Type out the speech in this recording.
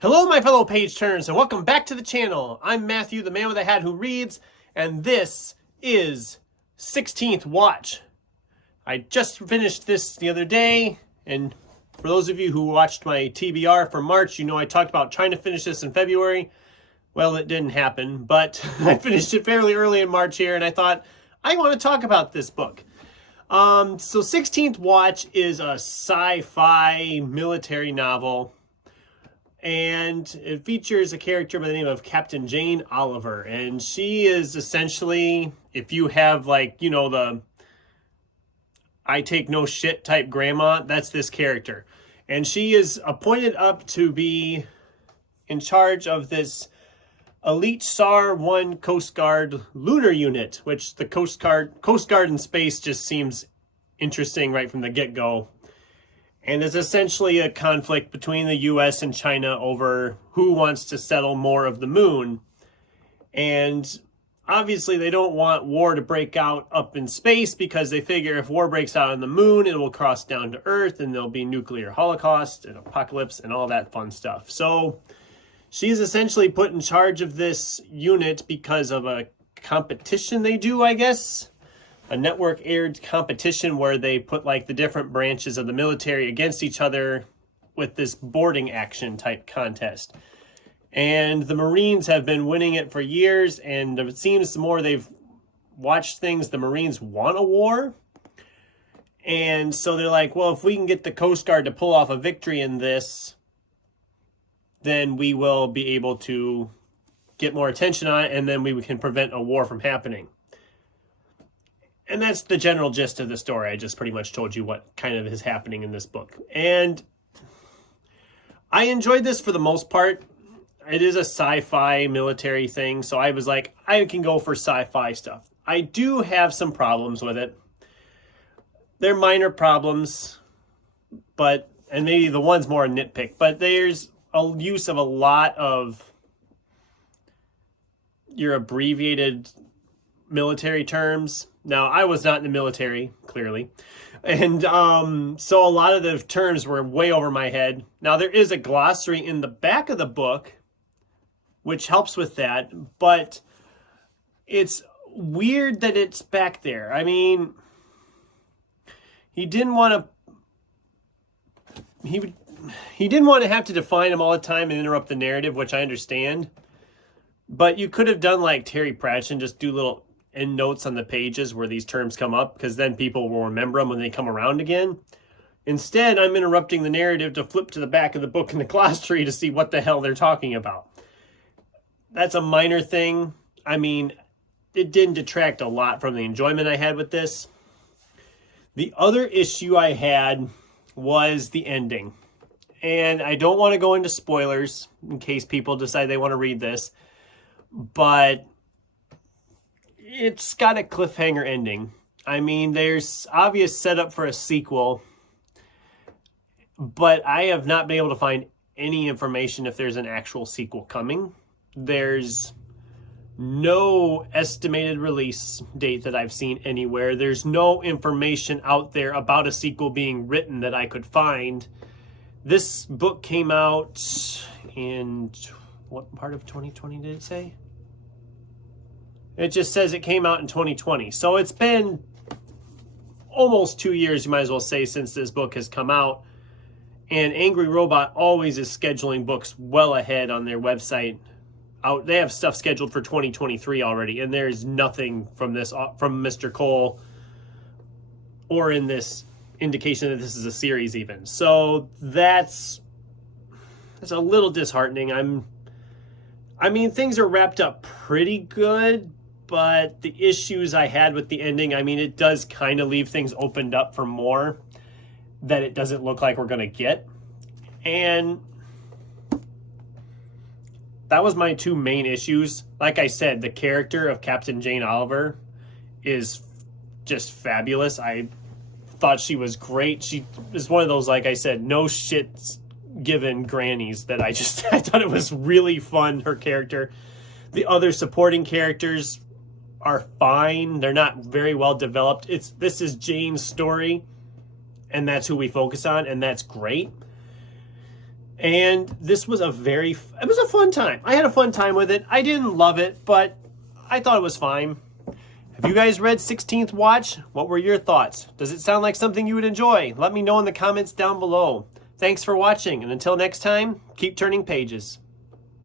Hello, my fellow page turners, and welcome back to the channel. I'm Matthew, the man with a hat who reads, and this is 16th Watch. I just finished this the other day, and for those of you who watched my TBR for March, you know I talked about trying to finish this in February. Well, it didn't happen, but I finished it fairly early in March here, and I thought, I want to talk about this book. So 16th Watch is a sci-fi military novel. And it features a character by the name of Captain Jane Oliver. And she is essentially, if you have the I take no shit type grandma, that's this character. And she is appointed up to be in charge of this elite SAR-1 Coast Guard lunar unit, which the Coast Guard in space just seems interesting right from the get-go. And it's essentially a conflict between the US and China over who wants to settle more of the moon. And obviously they don't want war to break out up in space because they figure if war breaks out on the moon, it will cross down to Earth and there'll be nuclear holocaust and apocalypse and all that fun stuff. So she's essentially put in charge of this unit because of a competition they do, I guess. A network aired competition where they put the different branches of the military against each other with this boarding action type contest. And the Marines have been winning it for years, and it seems the more they've watched things, the Marines want a war. And so they're like, well, if we can get the Coast Guard to pull off a victory in this, then we will be able to get more attention on it, and then we can prevent a war from happening. And that's the general gist of the story. I just pretty much told you what kind of is happening in this book. And I enjoyed this for the most part. It is a sci-fi military thing, so I was like, I can go for sci-fi stuff. I do have some problems with it. They're minor problems, and maybe the one's more a nitpick, but there's a use of a lot of your abbreviated military terms. Now, I was not in the military, clearly. And so a lot of the terms were way over my head. Now, there is a glossary in the back of the book, which helps with that. But it's weird that it's back there. I mean, he didn't want to have to define them all the time and interrupt the narrative, which I understand. But you could have done like Terry Pratchett and just do little end notes on the pages where these terms come up, because then people will remember them when they come around again. Instead, I'm interrupting the narrative to flip to the back of the book in the glossary to see what the hell they're talking about. That's a minor thing. I mean, it didn't detract a lot from the enjoyment I had with this. The other issue I had was the ending. And I don't want to go into spoilers in case people decide they want to read this, but it's got a cliffhanger ending. I mean, there's obvious setup for a sequel, but I have not been able to find any information if there's an actual sequel coming. There's no estimated release date that I've seen anywhere. There's no information out there about a sequel being written that I could find. This book came out in what part of 2020 did it say? It just says it came out in 2020. So it's been almost 2 years, you might as well say, since this book has come out. And Angry Robot always is scheduling books well ahead on their website. They have stuff scheduled for 2023 already, and there's nothing from this from Mr. Cole or in this indication that this is a series even. So that's a little disheartening. I mean, things are wrapped up pretty good, but the issues I had with the ending, I mean, it does kind of leave things opened up for more that it doesn't look like we're going to get. And that was my two main issues. Like I said, the character of Captain Jane Oliver is just fabulous. I thought she was great. She is one of those, like I said, no shit given grannies that I thought it was really fun, her character. The other supporting characters are fine. They're not very well developed. This is Jane's story, and that's who we focus on, and that's great. And this was it was a fun time. I had a fun time with it. I didn't love it, but I thought it was fine. Have you guys read 16th Watch? What were your thoughts? Does it sound like something you would enjoy? Let me know in the comments down below. Thanks for watching, and until next time, keep turning pages.